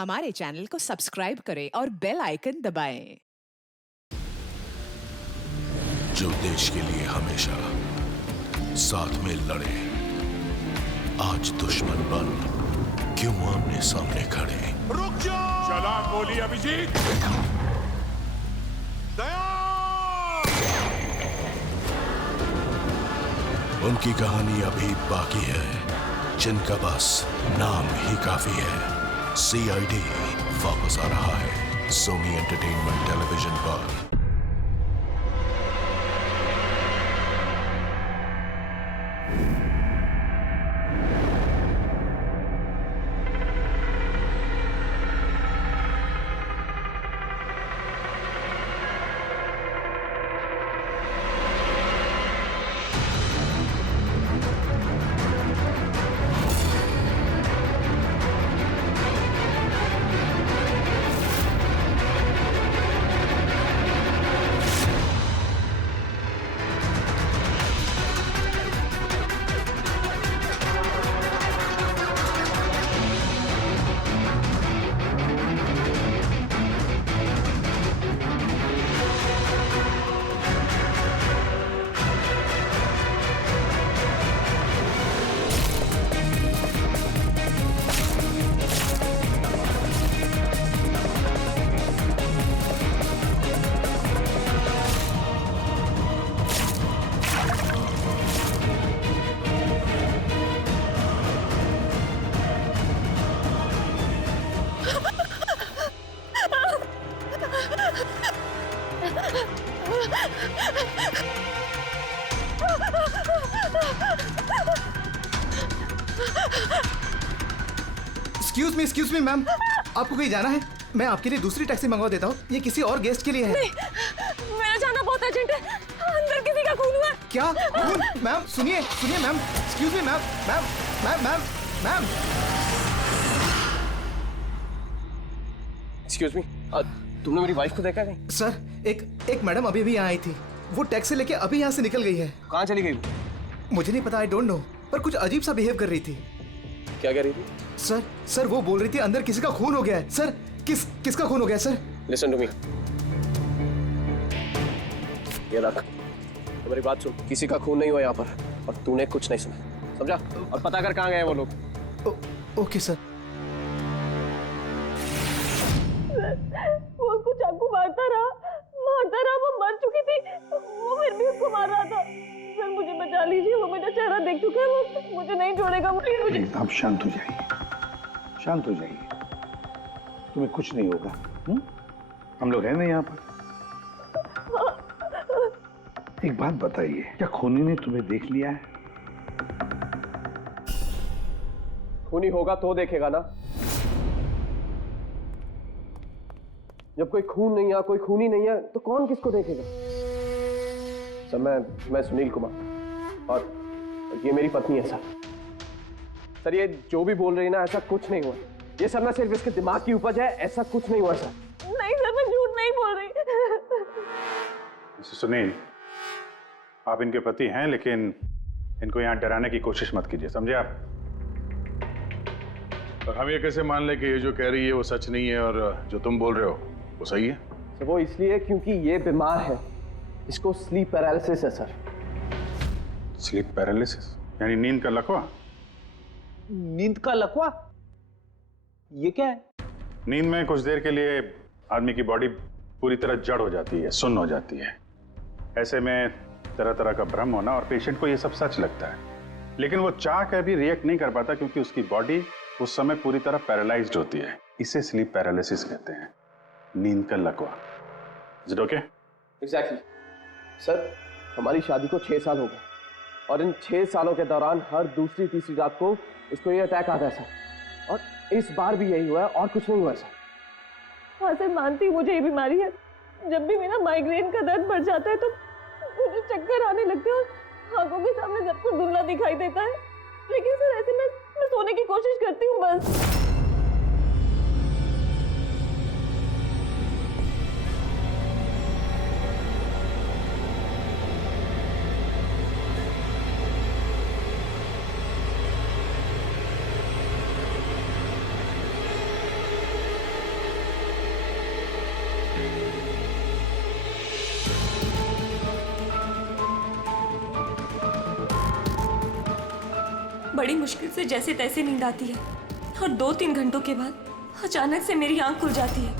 हमारे चैनल को सब्सक्राइब करें और बेल आइकन दबाएं। जो देश के लिए हमेशा साथ में लड़े, आज दुश्मन बन क्यों आमने सामने खड़े। रुक जाओ! चला गोली अभिजीत! दया! उनकी कहानी अभी बाकी है, जिनका बस नाम ही काफी है। CID वापस आ रहा है सोनी एंटरटेनमेंट टेलीविजन पर। एक्सक्यूज मी मैम, आपको कहीं जाना है? मैं आपके लिए दूसरी टैक्सी मंगवा देता हूँ, ये किसी और गेस्ट के लिए है। नहीं, मेरा जाना बहुत अर्जेंट है, अंदर किसी का खून हुआ। क्या खून? मैम सुनिए ma'am, excuse me ma'am, ma'am. Excuse me, तुमने मेरी वाइफ को देखा नहीं? सर एक मैडम अभी भी यहाँ आई थी, वो टैक्सी लेके अभी यहाँ से निकल गई है। कहाँ चली गई? मुझे नहीं पता, आई डोंट नो, पर कुछ अजीब सा बिहेव कर रही थी। क्या कह रही थी? सर वो बोल रही थी अंदर किसी का खून हो गया है। सर किसका खून हो गया सर? लिसन टू मी, ये रख, मेरी बात सुन। किसी का खून नहीं हुआ यहाँ पर, और तूने कुछ नहीं सुना, समझा? और पता कर कहाँ गए वो लोग। Okay sir. वो उसको चाकू मारता रहा, वो मर चुकी थी, वो फिर भी उसको मार रहा था। सर मुझे बचा लीजिए, वो मेरा चेहरा देख चुका है, वो मुझे नहीं छोड़ेगा। मुझे आप शांत हो जाइए, शांत हो जाइए, तुम्हें कुछ नहीं होगा। हम लोग हैं ना यहाँ पर। एक बात बताइए, क्या खूनी ने तुम्हें देख लिया है? खूनी होगा तो देखेगा ना। जब कोई खून नहीं है, कोई खूनी नहीं है, तो कौन किसको देखेगा? सर मैं सुनील कुमार, और ये मेरी पत्नी है सर। ये जो भी बोल रही है ना, ऐसा कुछ नहीं हुआ। ये सब ना सिर्फ इसके दिमाग की उपज है, ऐसा कुछ नहीं हुआ सर। नहीं सर, मैं झूठ नहीं बोल रही। मिस्टर सुनील, आप इनके पति हैं, लेकिन इनको यहाँ डराने की कोशिश मत कीजिए, समझे आप? और हम ये कैसे मान ले कि ये जो कह रही है वो सच नहीं है, और जो तुम बोल रहे हो वो सही है? सर वो इसलिए क्योंकि ये बीमार है, इसको स्लीप पैरालिसिस है सर। स्लीप पैरालिसिस यानी नींद का लकवा? नींद का लकवा? ये क्या है? नींद में कुछ देर के लिए आदमी की बॉडी पूरी तरह जड़ हो जाती है, सुन्न हो जाती है। ऐसे में तरह तरह का भ्रम होना, और पेशेंट को ये सब सच लगता है, लेकिन वो चाह कर भी रिएक्ट नहीं कर पाता, क्योंकि उसकी बॉडी उस समय पूरी तरह पैरालाइज्ड होती है। इसे स्लीप पैरालिसिस कहते हैं, नींद का लकवा। Is it okay? Exactly sir, हमारी शादी को 6 साल हो गए, और इन 6 सालों के दौरान हर दूसरी तीसरी रात को इसको ये अटैक आता है सर, और इस बार भी यही हुआ है, और कुछ नहीं हुआ सर। हाँ सर, मानती हूँ मुझे ये बीमारी है। जब भी मेरा माइग्रेन का दर्द बढ़ जाता है तो मुझे चक्कर आने लगते हैं, और आंखों के सामने सब कुछ धुंधला दिखाई देता है। लेकिन सर ऐसे में मैं सोने की कोशिश करती हूँ बस। बड़ी मुश्किल से जैसे तैसे नींद आती है और 2-3 घंटों के बाद अचानक से मेरी आंख खुल जाती है,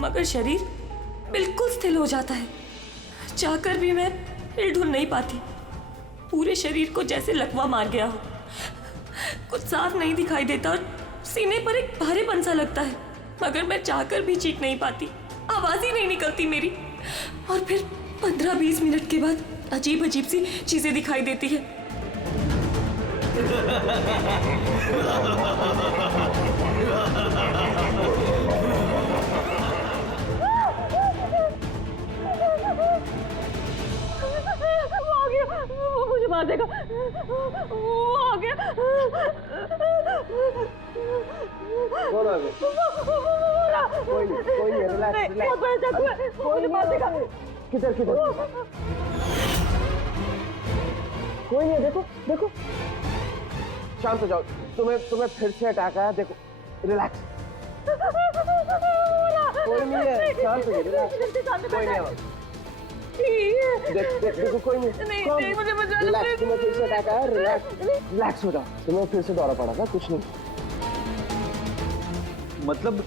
मगर शरीर बिल्कुल स्थिर हो जाता है। चाहकर भी मैं हिल-डुल नहीं पाती। पूरे शरीर को जैसे लकवा मार गया हो। कुछ साफ नहीं दिखाई देता और सीने पर एक भारीपन सा लगता है, मगर मैं चाहकर भी चीख नहीं पाती। आवाज ही नहीं निकलती मेरी। और फिर 15-20 मिनट के बाद अजीब अजीब सी चीजें दिखाई देती है। वो आ गया, वो मुझे मार देगा। वो आ गया। कौन आ गया? कोई नहीं, रिलैक्स। बहुत बड़ा चाकू है, वो मुझे मार देगा। किधर? कोई नहीं है, देखो। शांत हो जाओ। तुम्हें फिर से अटैक आया। देखो, रिलैक्स। कोई नहीं है, शांत हो जाओ, रिलैक्स। कोई नहीं है। देखो, कोई नहीं, मुझे बचा लो। रिलैक्स। तुम्हें फिर से अटैक आया, रिलैक्स हो जाओ। तुम्हें फिर से दौरा पड़ा था, कुछ नहीं। मतलब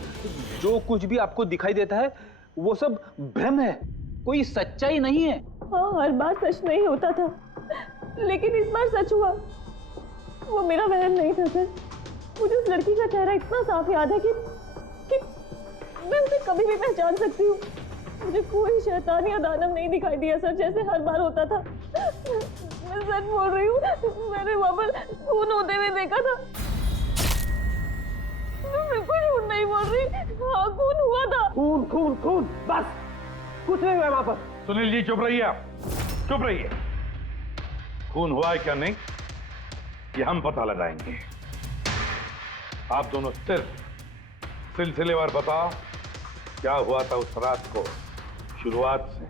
जो कुछ भी आपको दिखाई देता है वो सब भ्रम है, कोई सच्चाई नहीं है। हाँ, हर बार सच नहीं होता था, लेकिन इस बार सच हुआ। वो मेरा वहम नहीं था सर। मुझे उस लड़की का चेहरा इतना साफ याद है कि मैं उसे कभी भी पहचान सकती हूँ। मुझे कोई शैतान या दानव नहीं दिखाई दिया सर, जैसे हर बार होता था। मैं सच बोल रही हूँ, मैंने वहाँ पर खून होते हुए देखा था। मैं बिल्कुल झूठ नहीं बोल रही। हाँ, खून हुआ था। खून, बस कुछ नहीं हुआ वहां पर। सुनील जी, चुप रहिए आप, चुप रहिए। खून हुआ है क्या नहीं, ये हम पता लगाएंगे। आप दोनों सिर्फ सिलसिलेवार बताओ क्या हुआ था उस रात को, शुरुआत से।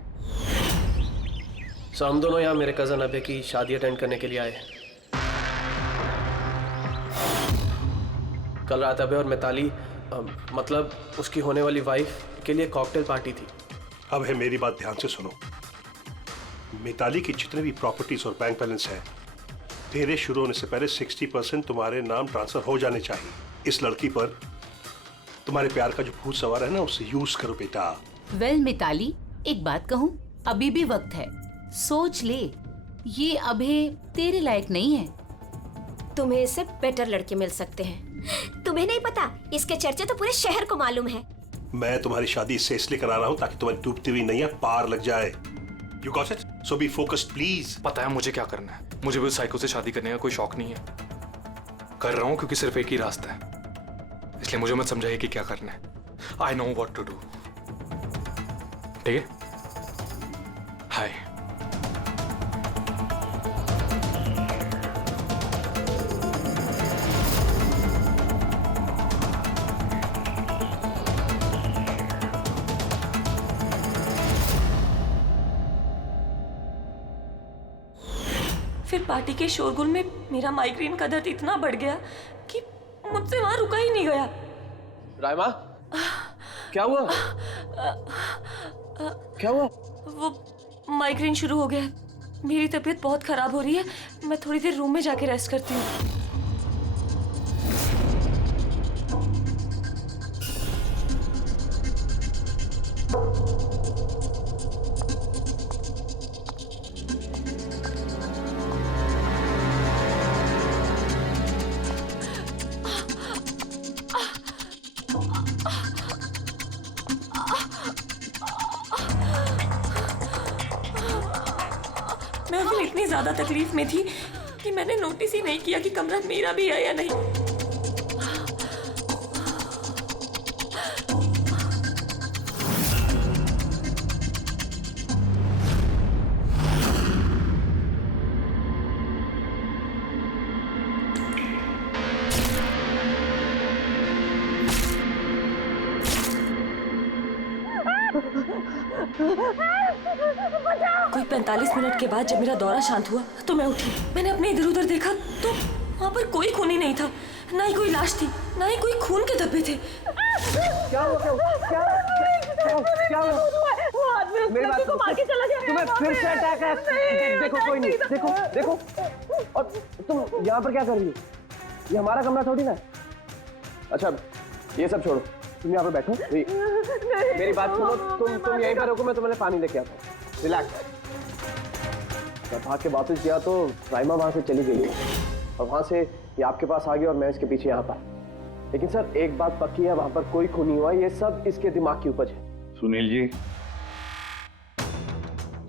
सो हम दोनों यहाँ मेरे कजन अभय की शादी अटेंड करने के लिए आए। कल रात अभय और मिताली मतलब उसकी होने वाली वाइफ के लिए कॉकटेल पार्टी थी। अब है, मेरी बात ध्यान से सुनो। मिताली की जितने भी प्रॉपर्टीज और बैंक बैलेंस है, तेरे शुरू होने से पहले 60% तुम्हारे नाम ट्रांसफर हो जाने चाहिए। इस लड़की पर तुम्हारे प्यार का जो भूत सवार है ना, उसे यूज करो बेटा। वेल मिताली, एक बात कहूँ, अभी भी वक्त है, सोच ले। ये अभी तेरे लायक नहीं है। तुम्हें इससे बेटर लड़के मिल सकते हैं। तुम्हें नहीं पता, इसके चर्चे तो पूरे शहर को मालूम है। मैं तुम्हारी शादी इससे इसलिए करा रहा हूं ताकि तुम्हारी डूबती हुई नैया पार लग जाए। You got it? So be focused please. पता है मुझे क्या करना है। मुझे भी उस साइको से शादी करने का कोई शौक नहीं है। कर रहा हूं क्योंकि सिर्फ एक ही रास्ता है, इसलिए मुझे मत समझाइए कि क्या करना है। I know what to do. ठीक है? हाय। फिर पार्टी के शोरगुल में मेरा माइग्रेन का दर्द इतना बढ़ गया कि मुझसे वहां रुका ही नहीं गया। रायमा, क्या हुआ? क्या हुआ? वो माइग्रेन शुरू हो गया है। मेरी तबीयत बहुत खराब हो रही है। मैं थोड़ी देर रूम में जाके रेस्ट करती हूँ। मैं अभी इतनी ज्यादा तकलीफ में थी कि मैंने नोटिस ही नहीं किया कि कमरा मेरा भी है या नहीं। कोई 45 मिनट के बाद जब मेरा दौरा शांत हुआ तो मैं उठी। मैंने अपने इधर उधर देखा तो वहाँ पर कोई खून ही नहीं था, ना ही कोई लाश थी, ना ही कोई खून के धब्बे थे। क्या हुआ? मेरी बात सुनो, तुम्हें फिर से अटैक है। देखो कोई नहीं, देखो और तुम यहाँ पर क्या कर रही हो? ये हमारा कमरा थोड़ी ना है। अच्छा ये सब छोड़ो, तुम यहाँ पे बैठो। मेरी बात सुनो, तुम यहीं पर रुको, मैं तुम्हें पानी लेके आता हूँ। रिलैक्स। मैं भाग के वापस गया तो राइमा वहां से चली गई और वहां से ये आपके पास आ गया और मैं इसके पीछे यहाँ पर। लेकिन सर एक बात पक्की है, वहां पर कोई खून नहीं हुआ, ये सब इसके दिमाग की उपज है। सुनील जी,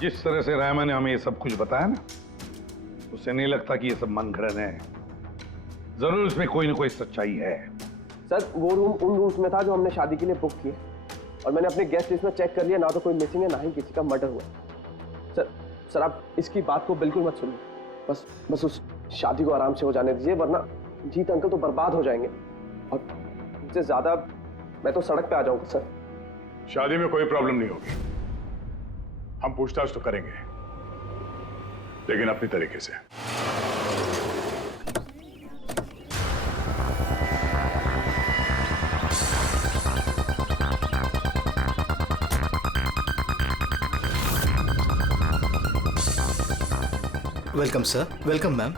जिस तरह से रायमा ने हमें ये सब कुछ बताया ना, उससे नहीं लगता कि ये सब मन घड़न है। जरूर इसमें कोई ना कोई सच्चाई है। सर वो रूम उन रूम्स में था जो हमने शादी के लिए बुक किए, और मैंने अपने गेस्ट लिस्ट में चेक कर लिया, ना तो कोई मिसिंग है ना ही किसी का मर्डर हुआ। सर आप इसकी बात को बिल्कुल मत सुनिए। बस उस शादी को आराम से हो जाने दीजिए, वरना जीत अंकल तो बर्बाद हो जाएंगे और इससे ज्यादा मैं तो सड़क पे आ जाऊंगा। सर शादी में कोई प्रॉब्लम नहीं होगी, हम पूछताछ तो करेंगे, लेकिन अपनी तरीके से। Welcome sir. Welcome ma'am.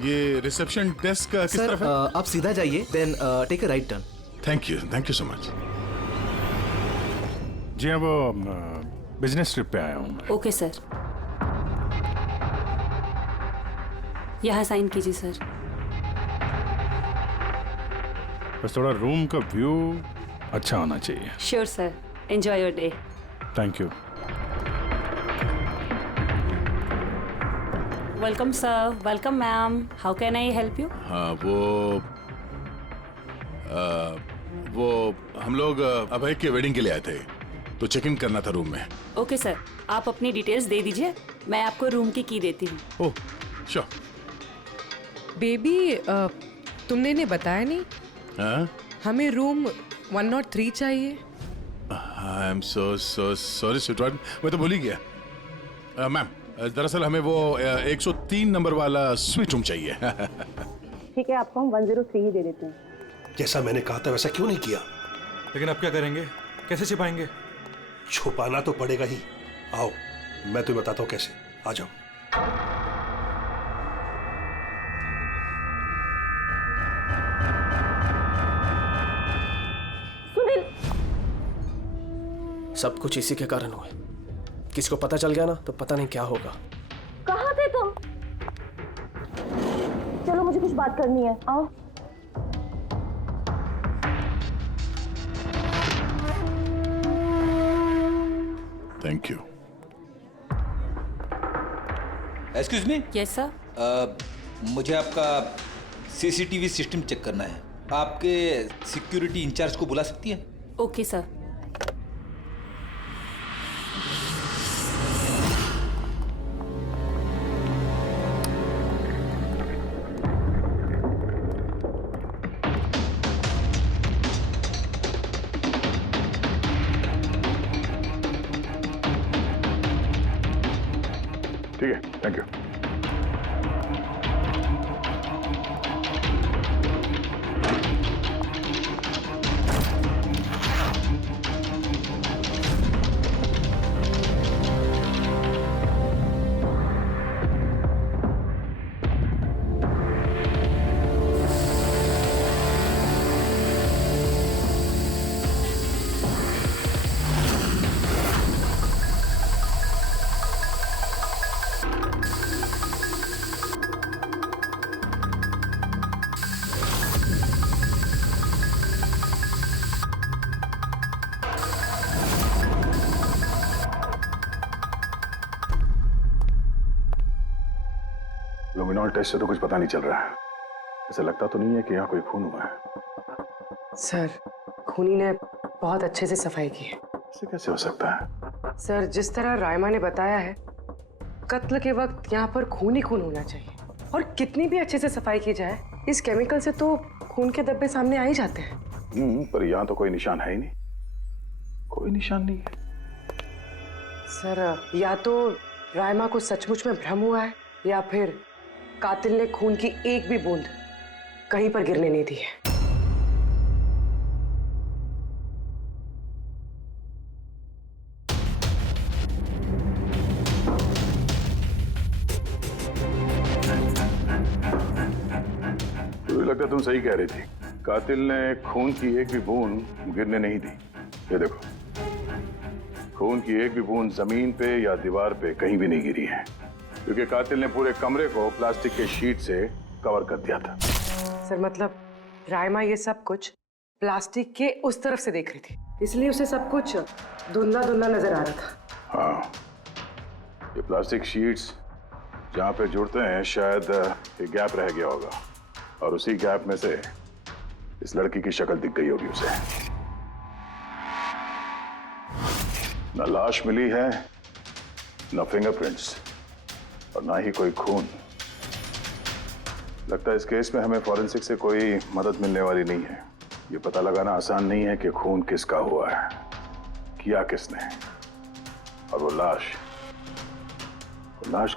ये रिसेप्शन डेस्क किस सर तरफ है? आप सीधा जाइए, then take a right turn. Thank you so much. जी हाँ, वो बिजनेस ट्रिप पे आया हूँ मैं। ओके सर, यहाँ साइन कीजिए सर। बस थोड़ा रूम का व्यू अच्छा होना चाहिए। Sure sir, enjoy your day. Thank you. Welcome sir. Welcome ma'am. How can I help you? हाँ, वो हम लोग अभय के वेडिंग के लिए आए थे, तो चेक इन करना था रूम में। ओके सर, आप अपनी डिटेल्स दे दीजिए, मैं आपको रूम की देती हूँ। Oh sure. बेबी तुमने इन्हें बताया नहीं? हाँ? हमें रूम 103 चाहिए। I am so sorry sweetheart, मैं तो भूल ही गया। मैम दरअसल हमें वो 103 नंबर वाला स्वीट रूम चाहिए। ठीक है, आपको हम 103 ही दे देते हैं। जैसा मैंने कहा था वैसा क्यों नहीं किया? लेकिन अब क्या करेंगे, कैसे छिपाएंगे? छुपाना तो पड़ेगा ही। आओ मैं तुम्हें बताता हूँ कैसे। आ जाओ। सुनील, सब कुछ इसी के कारण हुआ है। किसी को पता चल गया ना तो पता नहीं क्या होगा। कहाँ थे तुम? चलो मुझे कुछ बात करनी है, आओ। Thank you. Excuse me. Yes sir. मुझे आपका सीसीटीवी सिस्टम चेक करना है। आपके सिक्योरिटी इंचार्ज को बुला सकती है? Okay sir. ठीक है, थैंक यू। लुमिनॉल टेस्ट से तो कुछ पता नहीं चल रहा है। ऐसा लगता तो नहीं है कि यहाँ कोई खून हुआ है। सर खूनी ने बहुत अच्छे से सफाई की है। ऐसे कैसे हो सकता है? सर जिस तरह रायमा ने बताया है, कत्ल के वक्त यहाँ पर खून ही खून होना चाहिए। और कितनी भी अच्छे से सफाई की जाए, इस केमिकल से तो खून के धब्बे सामने आ ही जाते हैं। पर यहाँ तो कोई निशान है ही नहीं। कोई निशान नहीं है। सर या तो रायमा को सचमुच में भ्रम हुआ है, या फिर कातिल ने खून की एक भी बूंद कहीं पर गिरने नहीं दी है। लगता है तुम सही कह रही थी। कातिल ने खून की एक भी बूंद गिरने नहीं दी। ये देखो, खून की एक भी बूंद जमीन पे या दीवार पे कहीं भी नहीं गिरी है, क्योंकि कातिल ने पूरे कमरे को प्लास्टिक के शीट से कवर कर दिया था। सर मतलब रायमा ये सब कुछ प्लास्टिक के उस तरफ से देख रही थी, इसलिए उसे सब कुछ धुंधला धुंधला नजर आ रहा था। हाँ, ये प्लास्टिक शीट्स जहाँ पे जुड़ते हैं शायद एक गैप रह गया होगा, और उसी गैप में से इस लड़की की शक्ल दिख गई होगी उसे। न लाश मिली है, न फिंगरप्रिंट्स, और ना ही कोई खून। लगता है इस केस में हमें फॉरेंसिक से कोई मदद मिलने वाली नहीं है। ये पता लगाना आसान नहीं है कि खून किसका हुआ है, किया किसने, और वो लाश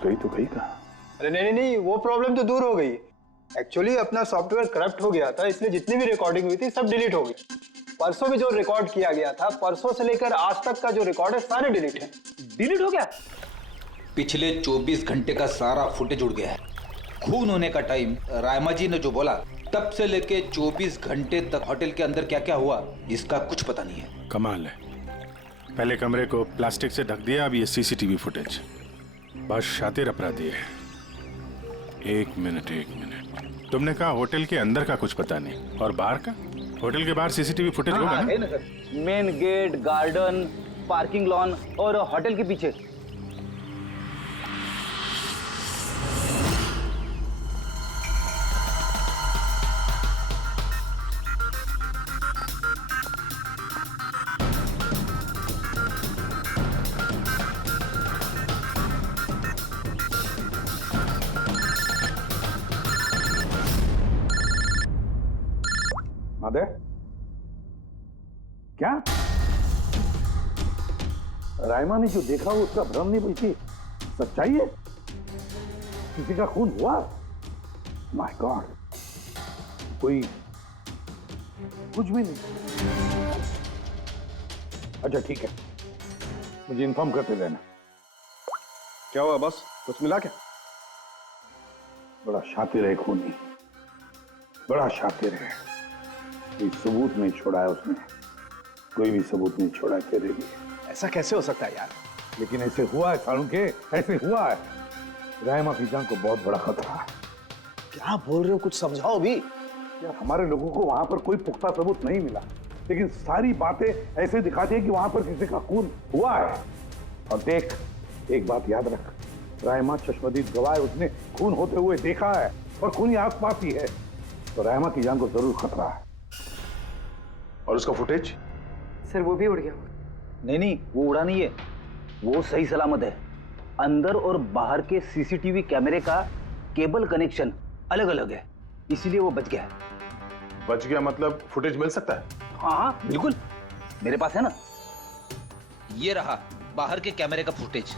गई तो गई कहाँ? अरे नहीं, वो प्रॉब्लम तो दूर हो गई। एक्चुअली अपना सॉफ्टवेयर करप्ट हो गया था, इसलिए जितनी भी रिकॉर्डिंग हुई थी सब डिलीट हो गई। परसों भी जो रिकॉर्ड किया गया था, परसों से लेकर आज तक का जो रिकॉर्ड है सारे डिलीट है। डिलीट हो गया? पिछले 24 घंटे का सारा फुटेज उड़ गया है। खून होने का टाइम रायमा जी ने जो बोला, तब से लेके 24 घंटे तक होटल के अंदर क्या क्या हुआ इसका कुछ पता नहीं है। कमाल है, पहले कमरे को प्लास्टिक से ढक दिया, अब ये सीसीटीवी फुटेज। बहुत शातिर अपराधी है। एक मिनट, तुमने कहा होटल के अंदर का कुछ पता नहीं, और बाहर का? होटल के बाहर सीसीटीवी फुटेज होगा ना? है ना sir, main gate, garden, parking lawn और होटल के पीछे। क्या रायमा ने जो देखा वो उसका भ्रम नहीं बल्कि सच्चाई है? किसी का खून हुआ? माय गॉड, कोई कुछ भी नहीं। अच्छा ठीक है, मुझे इन्फॉर्म करते रहना। क्या हुआ बॉस, कुछ मिला क्या? बड़ा शातिर है खूनी, बड़ा शातिर है। कोई सबूत नहीं छोड़ा है उसने, कोई भी सबूत नहीं छोड़ा तेरे लिए। ऐसा कैसे हो सकता है यार? लेकिन ऐसे हुआ है सालुंके, ऐसे हुआ है। रायमा की जान को बहुत बड़ा खतरा है। क्या बोल रहे हो, कुछ समझाओ भी। यार हमारे लोगों को वहां पर कोई पुख्ता सबूत नहीं मिला, लेकिन सारी बातें ऐसे दिखाती है कि वहां पर किसी का खून हुआ है। और देख, एक बात याद रख, रायमा चश्मदीद गवाह है, उसने खून होते हुए देखा है और खूनी आसपास ही है, तो रायमा की जान को जरूर खतरा है। और उसका फुटेज? सर वो भी उड़ गया। नहीं, वो उड़ा नहीं है, वो सही सलामत है। अंदर और बाहर के सीसीटीवी कैमरे का केबल कनेक्शन अलग अलग है, इसीलिए वो बच गया है। बच गया मतलब फुटेज मिल सकता है? हाँ बिल्कुल, मेरे पास है ना। ये रहा बाहर के कैमरे का फुटेज।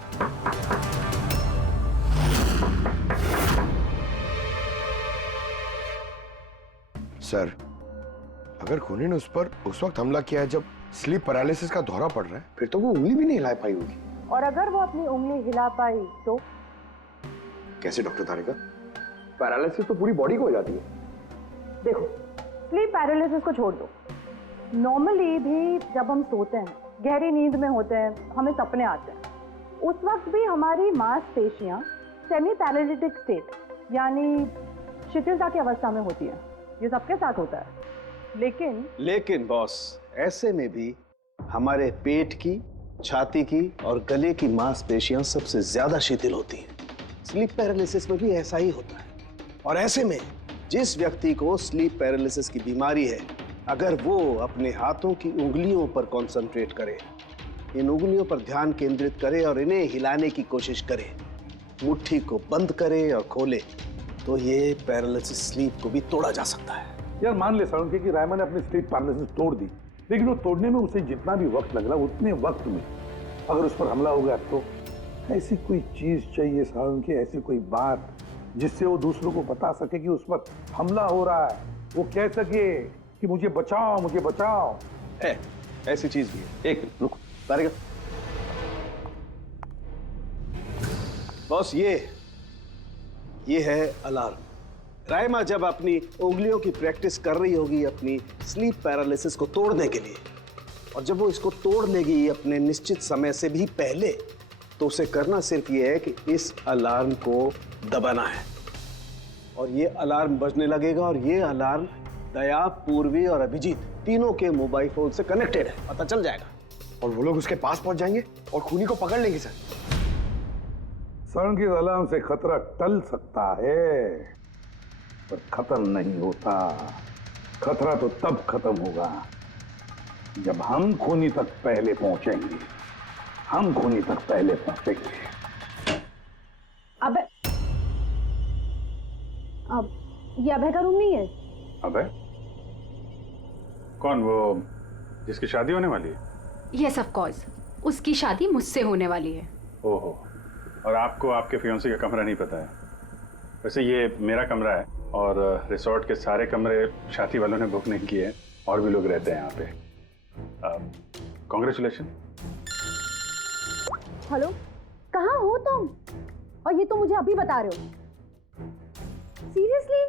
सर, अगर खूनी ने उस पर उस वक्त हमला किया है जब स्लीप पैरालिसिस का दौरा पड़ रहा है, फिर तो वो उंगली भी नहीं हिला पाई होगी। और अगर वो अपनी उंगली हिला पाई तो? कैसे डॉक्टर तारिका? पैरालिसिस तो पूरी बॉडी को हो जाती है। देखो, स्लीप पैरालिसिस को छोड़ दो, नॉर्मली भी जब हम सोते हैं, गहरी नींद में होते हैं, हमें सपने आते हैं, उस वक्त भी हमारी मांसपेशियां सेमी पैरालिटिक स्टेट यानी शिथिलता की अवस्था में होती है। ये सबके साथ होता है। लेकिन बॉस, ऐसे में भी हमारे पेट की, छाती की और गले की मांसपेशियां सबसे ज्यादा शिथिल होती हैं। स्लीप पैरालिसिस में भी ऐसा ही होता है। और ऐसे में जिस व्यक्ति को स्लीप पैरालिसिस की बीमारी है, अगर वो अपने हाथों की उंगलियों पर कंसंट्रेट करे, इन उंगलियों पर ध्यान केंद्रित करे और इन्हें हिलाने की कोशिश करे, मुट्ठी को बंद करे और खोले, तो ये पैरालिसिस स्लीप को भी तोड़ा जा सकता है। यार मान ले सालुंके कि रायमा ने अपनी स्लीप पैरालिसिस तोड़ दी, लेकिन वो तोड़ने में उसे जितना भी वक्त लग रहा, उतने वक्त में अगर उस पर हमला हो गया तो ऐसी कोई चीज चाहिए सालुंके, ऐसी कोई बात जिससे वो दूसरों को बता सके कि उस पर हमला हो रहा है, वो कह सके कि मुझे बचाओ, मुझे बचाओ। है, ऐसी चीज भी है। एक मिनट रुको तारिका। बॉस, ये है अलार्म। रायमा जब अपनी उंगलियों की प्रैक्टिस कर रही होगी अपनी स्लीप पैरालिसिस को तोड़ने के लिए, और जब वो इसको तोड़ लेगी अपने निश्चित समय से भी पहले, तो उसे करना सिर्फ ये है कि इस अलार्म को दबाना है, और ये अलार्म बजने लगेगा, और ये अलार्म दया, पूर्वी और अभिजीत तीनों के मोबाइल फोन से कनेक्टेड है, पता चल जाएगा। और वो लोग उसके पास पहुंच जाएंगे और खूनी को पकड़ लेंगे सर। सर की अलार्म से खतरा टल सकता है, पर खत्म नहीं होता। खतरा तो तब खत्म होगा जब हम खूनी तक पहले पहुंचेंगे। हम खूनी तक पहले पहुंचेंगे। अब ये अभय का रूम नहीं है? अबे कौन, वो जिसकी शादी होने वाली है? यस ऑफ कोर्स, उसकी शादी मुझसे होने वाली है। ओहो, और आपको आपके फियोंसे का कमरा नहीं पता है? वैसे ये मेरा कमरा है, और रिसोर्ट के सारे कमरे शादी वालों ने बुक नहीं किए, और भी लोग रहते हैं यहाँ पे। कॉन्ग्रेचुलेशन। हेलो, कहाँ हो तुम? और ये तो मुझे अभी बता रहे हो? सीरियसली?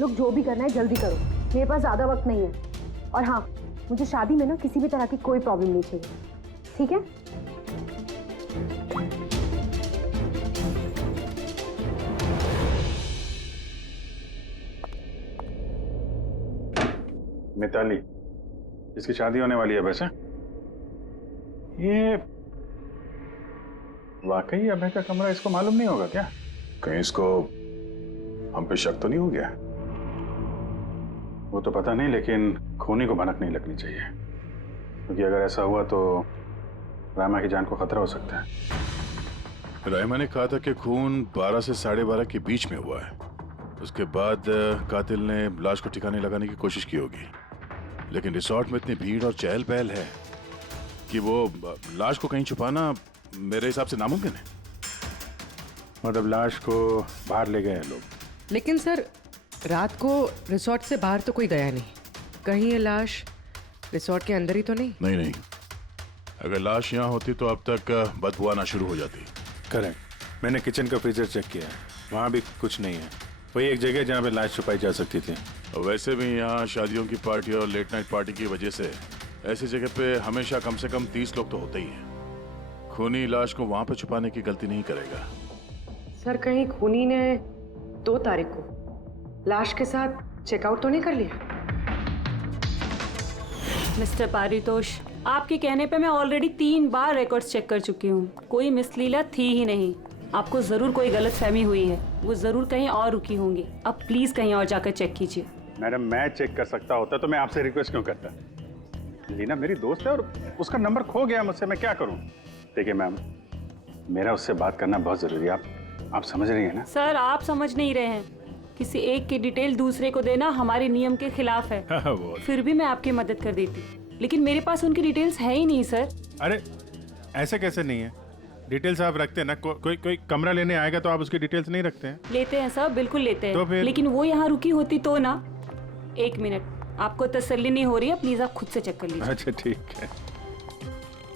लोग जो भी करना है जल्दी करो, मेरे पास ज्यादा वक्त नहीं है। और हाँ, मुझे शादी में ना किसी भी तरह की कोई प्रॉब्लम नहीं चाहिए, ठीक है? मिताली, जिसकी शादी होने वाली है, वैसे ये वाकई अभय का कमरा इसको मालूम नहीं होगा क्या? कहीं इसको हम पे शक तो नहीं हो गया? वो तो पता नहीं, लेकिन खूनी को भनक नहीं लगनी चाहिए, क्योंकि अगर ऐसा हुआ तो रायमा की जान को खतरा हो सकता है। रायमा ने कहा था कि खून 12 से 12:30 के बीच में हुआ है। उसके बाद कातिल ने लाश को ठिकाने लगाने की कोशिश की होगी, लेकिन रिसोर्ट में इतनी भीड़ और चहल पहल है कि वो लाश को कहीं छुपाना मेरे हिसाब से नामुमकिन है। मतलब लाश को बाहर ले गए हैं लोग? लेकिन सर, रात को रिसोर्ट से बाहर तो कोई गया नहीं। कहीं ये लाश रिसोर्ट के अंदर ही तो नहीं? नहीं नहीं, अगर लाश यहाँ होती तो अब तक बदबू आना शुरू हो जाती। करेक्ट। मैंने किचन का फ्रीजर चेक किया है, वहाँ भी कुछ नहीं है। वही एक जगह जहाँ पे लाश छुपाई जा सकती थी। और वैसे भी यहाँ शादियों की पार्टी और लेट नाइट पार्टी की वजह से ऐसी जगह पे हमेशा कम से कम 30 लोग तो होते ही हैं। खूनी लाश को वहाँ पे छुपाने की गलती नहीं करेगा। सर, कहीं खूनी ने 2 तारीख को लाश के साथ चेकआउट तो नहीं कर लिया? मिस्टर पारितोष, आपके कहने पे मैं ऑलरेडी 3 बार रिकॉर्ड्स चेक कर चुकी हूँ। कोई मिसलीला थी ही नहीं। आपको जरूर कोई गलतफहमी हुई है, वो जरूर कहीं और रुकी होंगी। अब प्लीज कहीं और जाकर चेक कीजिए। मैडम, मैं चेक कर सकता होता तो मैं आपसे रिक्वेस्ट क्यों करता? लीना मेरी दोस्त है और उसका नंबर खो गया मुझसे, मैं क्या करूँ? देखिए मैम, मेरा उससे बात करना बहुत जरूरी है। आप समझ रही हैं ना? सर, आप समझ नहीं रहे हैं। किसी एक की डिटेल दूसरे को देना हमारे नियम के खिलाफ है। फिर भी मैं आपकी मदद कर देती, लेकिन मेरे पास उनकी डिटेल्स है ही नहीं सर। अरे ऐसे कैसे नहीं है? डिटेल्स आप रखते हैं ना। कोई कमरा लेने आएगा तो आप उसकी डिटेल्स नहीं रखते हैं? लेते हैं सर, बिल्कुल लेते हैं। तो फिर? लेकिन वो यहाँ रुकी होती तो ना। 1 मिनट, आपको तसल्ली नहीं हो रही है, प्लीज आप खुद से चेक कर लीजिए। अच्छा ठीक है।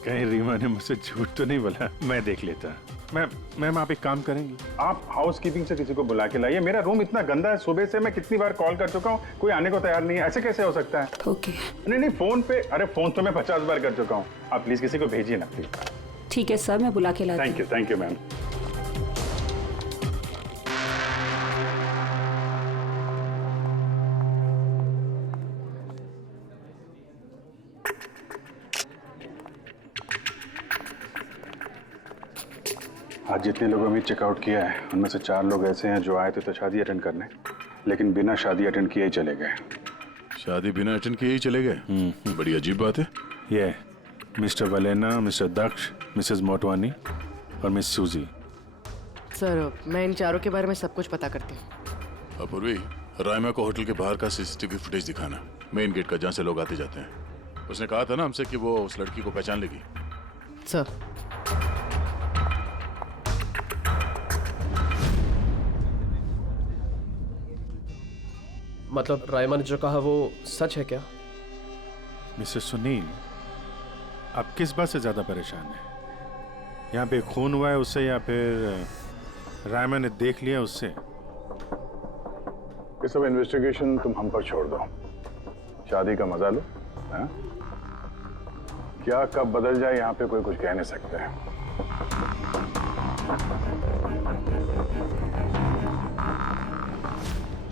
कहीं रीमा ने मुझसे झूठ तो नहीं बोला? मैं देख लेता। मैम आप एक काम करेंगे, आप हाउस कीपिंग से किसी को बुला के लाइए। मेरा रूम इतना गंदा है, सुबह से मैं कितनी बार कॉल कर चुका हूँ, कोई आने को तैयार नहीं है। ऐसे कैसे हो सकता है? ओके। नहीं, फोन पे, अरे फोन तो मैं 50 बार कर चुका हूँ। आप प्लीज किसी को भेजिए ना प्लीज। ठीक है सर, मैं बुला के लाती हूँ। Thank you ma'am. आज जितने लोगों ने चेकआउट किया है, उनमें से 4 लोग ऐसे हैं जो आए थे तो शादी अटेंड करने, लेकिन बिना शादी अटेंड किए ही चले गए। शादी बिना अटेंड किए ही चले गए? बड़ी अजीब बात है। ये मिस्टर वलेना, मिस्टर दक्ष, मिसेस मोटवानी और मिस सूजी। सर, मैं इन 4 के बारे में सब कुछ पता करती हूँ। अपूर्वी, रायमा को होटल के बाहर का सीसीटीवी फुटेज दिखाना, मेन गेट का, जहाँ से लोग आते जाते हैं। उसने कहा था ना हमसे कि वो उस लड़की को पहचान लेगी। सर, मतलब रायमा ने जो कहा वो सच है क्या? मिस्टर सुनील, आप किस बात से ज्यादा परेशान हैं? यहाँ पे खून हुआ है उससे, या फिर रायमा ने देख लिया उससे? ये सब इन्वेस्टिगेशन तुम हम पर छोड़ दो, शादी का मजा लो। हाँ? क्या कब बदल जाए यहाँ पे कोई कुछ कह नहीं सकते हैं।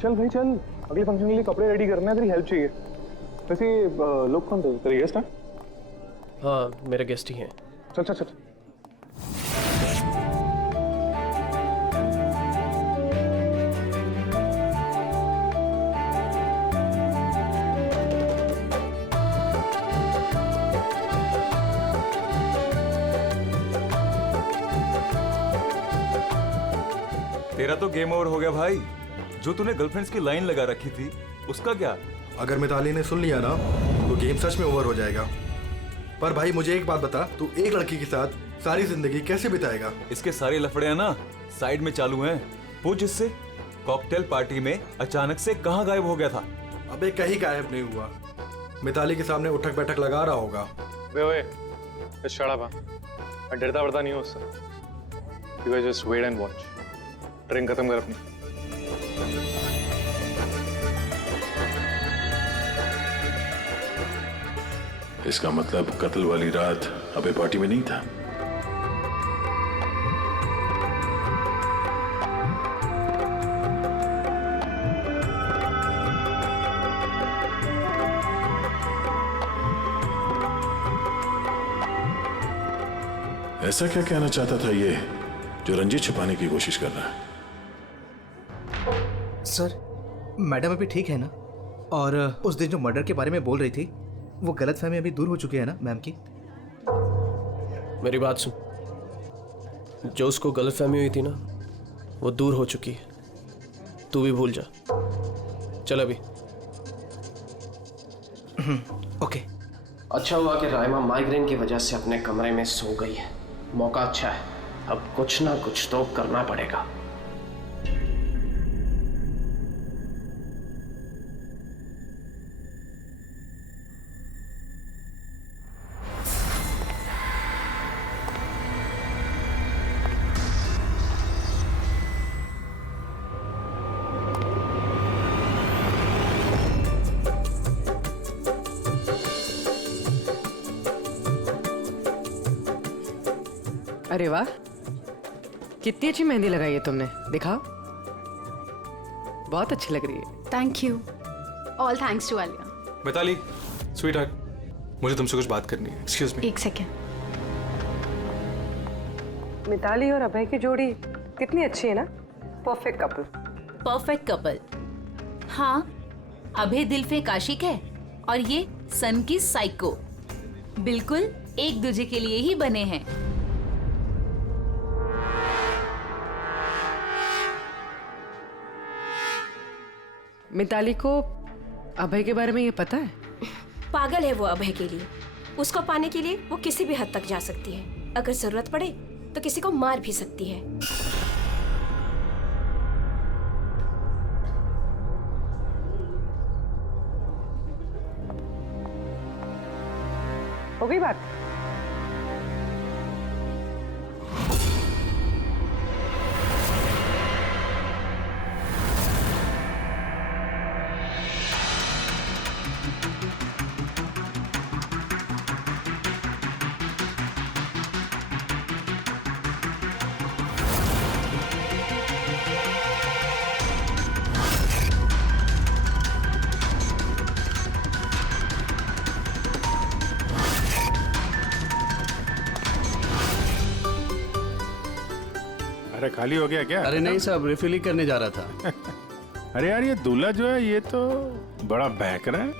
चल भाई चल, अगले फंक्शन के लिए कपड़े रेडी करना है, तेरी हेल्प चाहिए। वैसे लोग कौन थे? तेरे गेस्ट हैं? हाँ मेरे गेस्ट ही हैं। चल चल चल। तेरा तो गेम ओवर हो गया भाई। जो तूने गर्लफ्रेंड्स की लाइन लगा रखी थी उसका क्या? अगर मिताली ने सुन लिया ना तो गेम सच में ओवर हो जाएगा। पर भाई मुझे एक बात बता, तू एक लड़की के साथ सारी जिंदगी कैसे बिताएगा? इसके सारे लफड़े हैं ना साइड में चालू हैं। पूछ इससे, कॉकटेल पार्टी में अचानक से कहाँ गायब हो गया था? अबे कहीं गायब नहीं हुआ, मिताली के सामने उठक बैठक लगा रहा होगा। ओए शट अप। मैं डरता वरता नहीं हूँ उससे। You guys just wait and watch. Drink खत्म कर अपनी। इसका मतलब कत्ल वाली रात अबे पार्टी में नहीं था। ऐसा क्या कहना चाहता था ये जो रंजीत छुपाने की कोशिश कर रहा है? सर मैडम अभी ठीक है ना? और उस दिन जो मर्डर के बारे में बोल रही थी वो गलतफहमी अभी दूर हो चुकी है ना मैम की? मेरी बात सुन, जो उसको गलतफहमी हुई थी ना वो दूर हो चुकी है। तू भी भूल जा। चल अभी। ओके। अच्छा हुआ कि राइमा माइग्रेन की वजह से अपने कमरे में सो गई है। मौका अच्छा है, अब कुछ ना कुछ तो करना पड़ेगा। अरे वाह, कितनी अच्छी मेहंदी लगाई है तुमने, दिखाओ। बहुत अच्छी लग रही है। Thank you. All thanks to Alia. Mitali, sweetheart, मुझे तुमसे कुछ बात करनी है। Excuse me. एक सेकेंड। मिताली और अभय की जोड़ी कितनी अच्छी है ना? Perfect couple. Perfect couple. हाँ, अभय दिल पे आशिक है और ये सन की साइको। बिल्कुल एक दूसरे के लिए ही बने हैं। मिताली को अभय के बारे में ये पता है? पागल है वो अभय के लिए। उसको पाने के लिए वो किसी भी हद तक जा सकती है। अगर जरूरत पड़े तो किसी को मार भी सकती है। हो गई बात? अरे खाली हो गया क्या? अरे नहीं साहब, रिफिल ही करने जा रहा था। अरे यार ये दूल्हा जो है ये तो बड़ा बहक रहा है।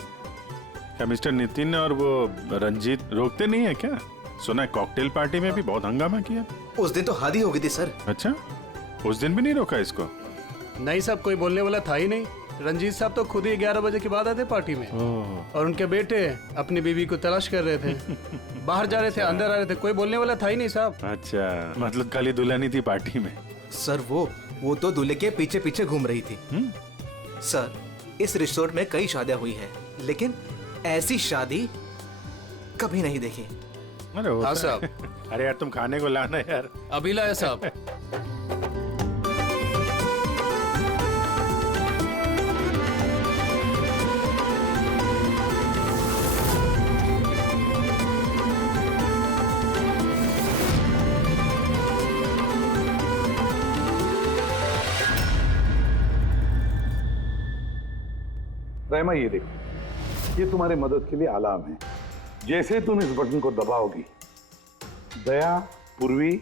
क्या मिस्टर नितिन और वो रंजीत रोकते नहीं है क्या? सुना है कॉकटेल पार्टी में भी बहुत हंगामा किया। उस दिन तो हादी हो गई थी सर। अच्छा, उस दिन भी नहीं रोका इसको? नहीं साहब, कोई बोलने वाला था ही नहीं। रंजीत साहब तो खुद ही 11 बजे के बाद आते पार्टी में। और उनके बेटे अपनी बीवी को तलाश कर रहे थे। बाहर जा रहे थे, अंदर आ रहे थे, कोई बोलने वाला था ही नहीं साहब। अच्छा, मतलब खाली दुल्हन थी पार्टी में? सर वो तो दूल्हे के पीछे पीछे घूम रही थी। सर इस रिसोर्ट में कई शादियां हुई हैं, लेकिन ऐसी शादी कभी नहीं देखी। अरे हाँ साहब। अरे यार तुम खाने को लाना यार। अभी लाया साहब। रहमा ये देखो, ये तुम्हारी मदद के लिए अलार्म है। जैसे तुम इस बटन को दबाओगी, दया, पूर्वी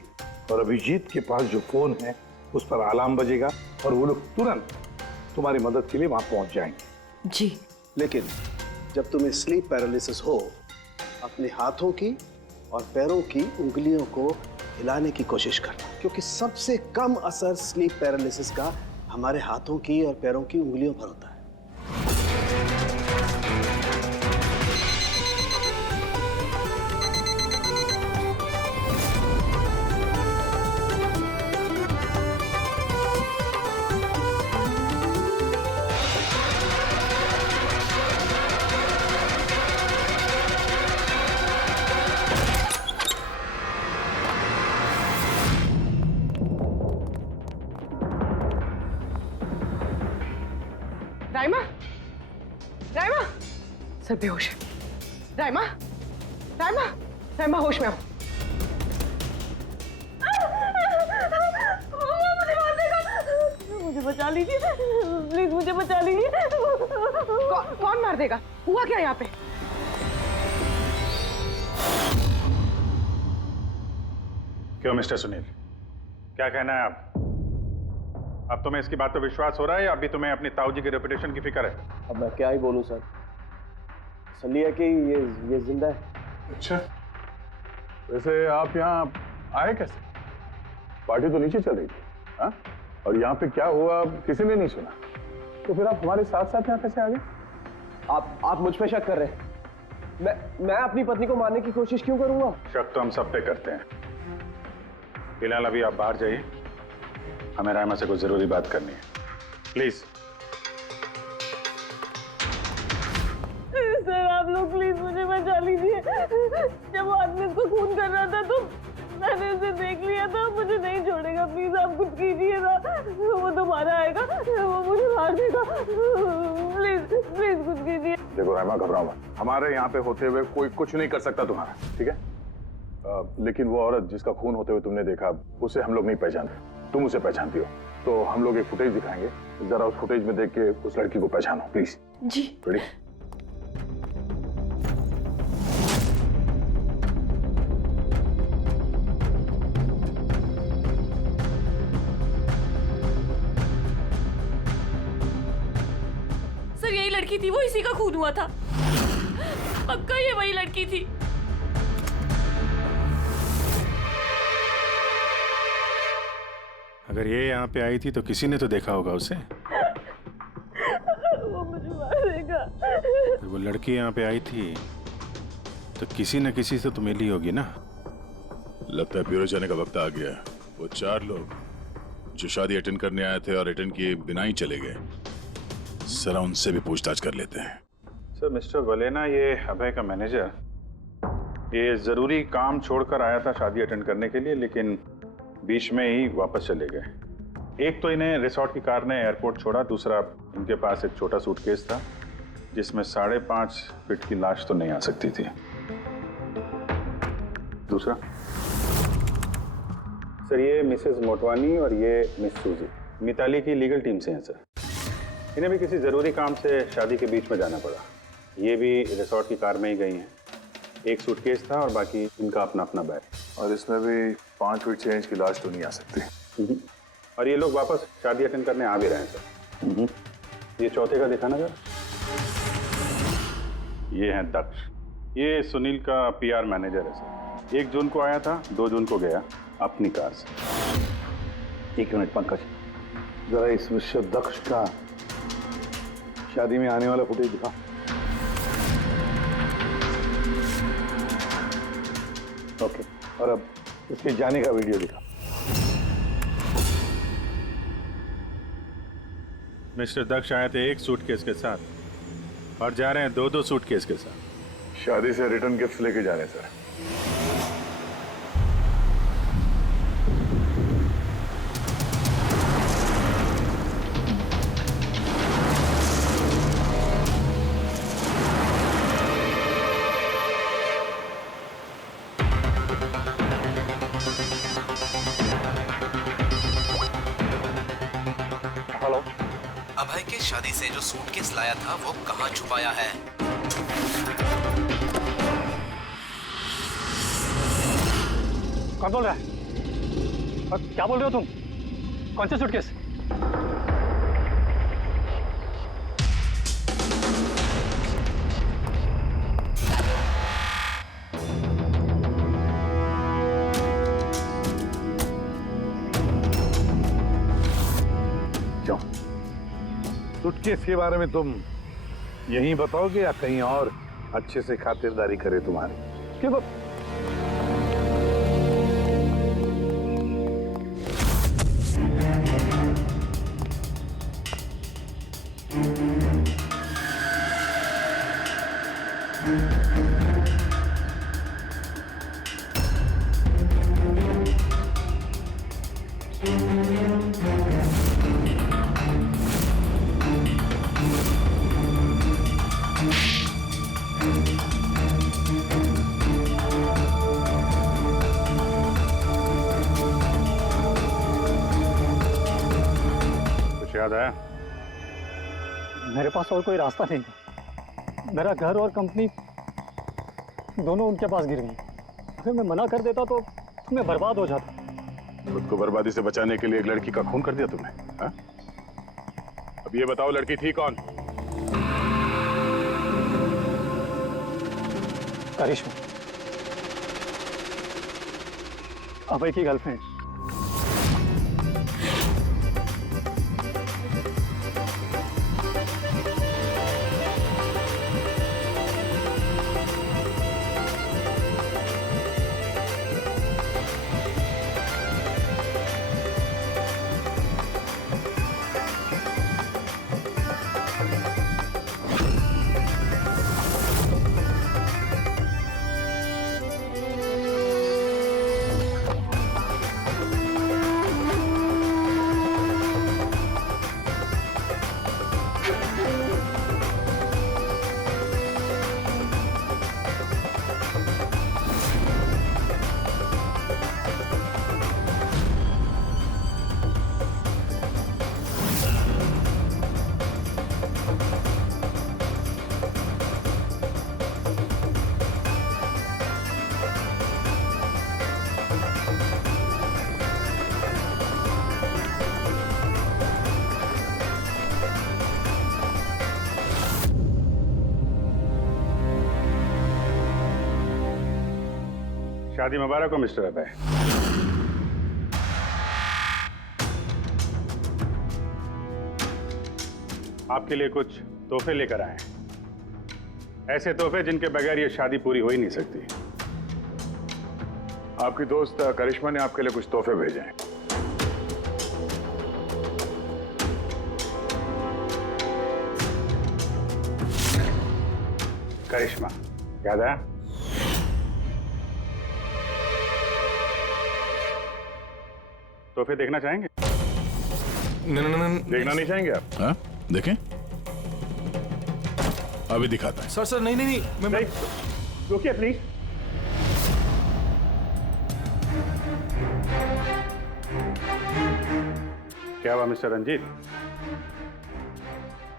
और अभिजीत के पास जो फोन है उस पर अलार्म बजेगा और वो लोग तुरंत तुम्हारी मदद के लिए वहां पहुंच जाएंगे। जी। लेकिन जब तुम्हें स्लीप पैरालिसिस हो, अपने हाथों की और पैरों की उंगलियों को हिलाने की कोशिश करना, क्योंकि सबसे कम असर स्लीप पैरालिसिस का हमारे हाथों की और पैरों की उंगलियों पर होता है। राइमा, राइमा, सर बेहोश है। राइमा, राइमा, राइमा होश में आओ। मुझे बचा लीजिए प्लीज, मुझे बचा लीजिए। कौन मार देगा? हुआ क्या यहाँ पे? क्यों मिस्टर सुनील, क्या कहना है आप? अब तुम्हें इसकी बात पे विश्वास हो रहा है या अभी तुम्हें अपनी ताऊ जी की रेपुटेशन की फिक्र है? अब मैं क्या ही बोलूं सर, सली है कि ये जिंदा है। अच्छा, वैसे आप यहाँ आए कैसे? पार्टी तो नीचे चल रही थी, हाँ? और यहाँ पे क्या हुआ किसी ने नहीं सुना, तो फिर आप हमारे साथ साथ यहाँ कैसे आ गए? आप मुझ पे शक कर रहे हैं? मैं अपनी पत्नी को मारने की कोशिश क्यों करूंगा? शक तो हम सब पे करते हैं। फिलहाल अभी आप बाहर जाइए, हमें रायमा से कुछ जरूरी बात करनी है, प्लीज। सर आप लोग प्लीज मुझे बचा लीजिए। जब वो आदमी उसको खून कर रहा था तो मैंने उसे देख लिया था, मुझे नहीं छोड़ेगा। प्लीज आप कुछ कीजिए ना, वो दोबारा आएगा, वो मुझे मार देगा। प्लीज प्लीज कुछ कीजिए। देखो रायमा, घबराओ मत, हमारे यहाँ पे होते हुए कोई कुछ नहीं कर सकता तुम्हारा, ठीक है? लेकिन वो औरत जिसका खून होते हुए तुमने देखा, उसे हम लोग नहीं पहचानते, तुम उसे पहचानती हो, तो हम लोग एक फुटेज दिखाएंगे, जरा उस फुटेज में देख के उस लड़की को पहचानो प्लीज। जी। रेडी? सर यही लड़की थी, वो इसी का खून हुआ था, पक्का ये वही लड़की थी। अगर ये यहाँ पे आई थी तो किसी ने तो देखा होगा उसे। वो मुझे मार देगा। अगर वो लड़की यहाँ पे आई थी तो किसी न किसी से तो मिली होगी ना। लगता है ब्यूरो जाने का वक्त आ गया। वो 4 लोग जो शादी अटेंड करने आए थे और अटेंड किए बिना ही चले गए, जरा उनसे भी पूछताछ कर लेते हैं। सर मिस्टर वलेना, ये अभय का मैनेजर, ये जरूरी काम छोड़कर आया था शादी अटेंड करने के लिए, लेकिन बीच में ही वापस चले गए। एक तो इन्हें रिसोर्ट की कार ने एयरपोर्ट छोड़ा, दूसरा इनके पास एक छोटा सूटकेस था जिसमें 5.5 फीट की लाश तो नहीं आ सकती थी। दूसरा सर, ये मिसेस मोटवानी और ये मिस सूजी मिताली की लीगल टीम से हैं सर। इन्हें भी किसी ज़रूरी काम से शादी के बीच में जाना पड़ा। ये भी रिसोर्ट की कार में ही गई हैं। एक सूटकेस था और बाकी इनका अपना अपना बैग। और इसमें भी 5 फीट 6 इंच की लाश तो नहीं आ सकती। और ये लोग वापस शादी अटेंड करने आ भी रहे हैं सर। ये चौथे का दिखाना सर। ये हैं दक्ष, ये सुनील का पीआर मैनेजर है सर। 1 जून को आया था, 2 जून को गया अपनी कार से। 1 मिनट पंकज, जरा इस मिस्टर दक्ष का शादी में आने वाला फुटेज दिखा। ओके, और अब इसके जाने का वीडियो दिखा। मिस्टर दक्ष आए थे 1 सूटकेस के साथ और जा रहे हैं 2-2 सूटकेस के साथ। शादी से रिटर्न गिफ्ट लेके जाने सर। शादी से जो सूटकेस लाया था वो कहाँ छुपाया है? कौन बोल रहा है? और क्या बोल रहे हो तुम? कौन से सूटकेस? क्यों? सूटकेस के बारे में तुम यहीं बताओगे या कहीं और अच्छे से खातिरदारी करे तुम्हारी? क्यों? याद आया? मेरे पास और कोई रास्ता नहीं था। मेरा घर और कंपनी दोनों उनके पास गिर गई। अगर मैं मना कर देता तो मैं बर्बाद हो जाता। खुद को बर्बादी से बचाने के लिए एक लड़की का खून कर दिया तुमने, हाँ? अब ये बताओ लड़की थी कौन? करिश्मा, अभय की गर्लफ्रेंड। शादी मुबारक हो मिस्टर अभय। आपके लिए कुछ तोहफे लेकर आए हैं। ऐसे तोहफे जिनके बगैर ये शादी पूरी हो ही नहीं सकती। आपकी दोस्त करिश्मा ने आपके लिए कुछ तोहफे भेजे हैं। करिश्मा, याद आया? तोहफे देखना चाहेंगे? नहीं। देखना नहीं चाहेंगे आप? हाँ, देखें। अभी दिखाता है। सर नहीं मैं रुकिए प्लीज। क्या हुआ मिस्टर रंजीत?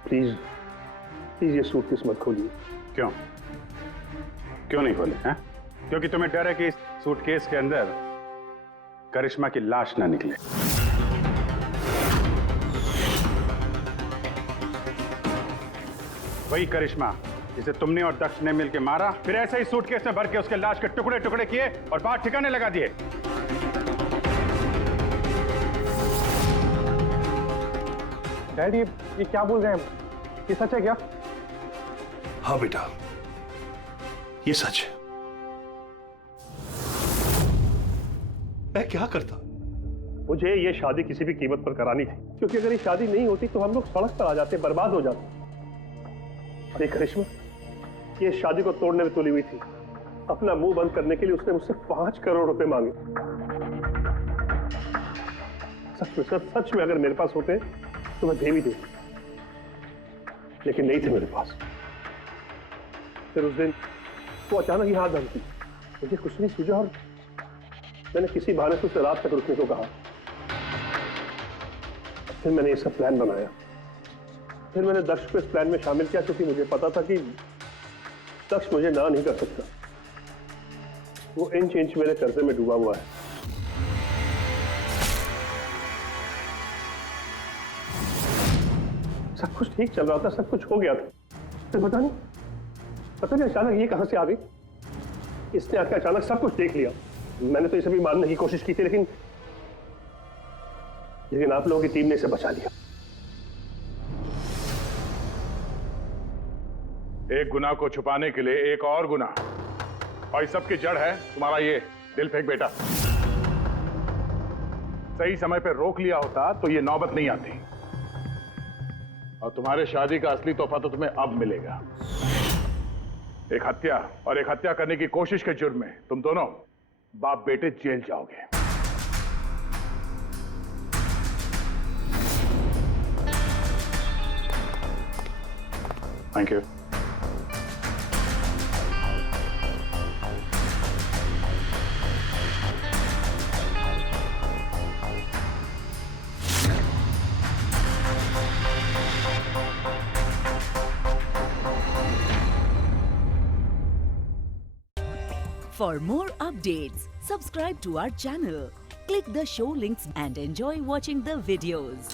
प्लीज प्लीज ये सूटकेस मत खोलिए। क्यों नहीं खोले? हैं? क्योंकि तुम्हें डर है कि इस सूटकेस के अंदर करिश्मा की लाश ना निकले। वही करिश्मा जिसे तुमने और दक्ष ने मिलकर मारा, फिर ऐसे ही सूटकेस में भर के उसके लाश के टुकड़े टुकड़े किए और बाहर ठिकाने लगा दिए। डैड, ये क्या बोल रहे हैं? ये सच है क्या? हाँ बेटा, ये सच है। मैं क्या करता? मुझे ये शादी किसी भी कीमत पर करानी थी, क्योंकि अगर ये शादी नहीं होती तो हम लोग सड़क पर आ जाते, बर्बाद हो जाते। अरे करिश्मा, ये शादी को तोड़ने में तुली हुई थी। अपना मुंह बंद करने के लिए उसने मुझसे 5 करोड़ रुपए मांगे। सच में अगर मेरे पास होते तो मैं दे भी देता, लेकिन नहीं थे मेरे पास। फिर उस दिन वो अचानक ही हाथ धमकी, मुझे कुछ नहीं सूझा और मैंने किसी बहाने से उसे रात तक रुकने को कहा। फिर मैंने इसका प्लान बनाया। फिर मैंने दक्ष को इस प्लान में शामिल किया क्योंकि मुझे पता था कि दक्ष मुझे ना नहीं कर सकता। वो इंच इंच मेरे कर्जे में डूबा हुआ है। सब कुछ ठीक चल रहा था, सब कुछ हो गया था, फिर पता नहीं अचानक ये कहां से आ गई। इसने आकर अचानक सब कुछ देख लिया। मैंने तो इसे भी मारने की कोशिश की थी, लेकिन आप लोगों की टीम ने इसे बचा लिया। एक गुनाह को छुपाने के लिए एक और गुनाह, और इस सब की जड़ है तुम्हारा ये दिल फेंक बेटा। सही समय पे रोक लिया होता तो ये नौबत नहीं आती, और तुम्हारे शादी का असली तोहफा तो तुम्हें अब मिलेगा। एक हत्या और एक हत्या करने की कोशिश के जुर्म में तुम दोनों बाप बेटे जेल जाओगे। Thank you. For more updates, subscribe to our channel, click the show links and enjoy watching the videos.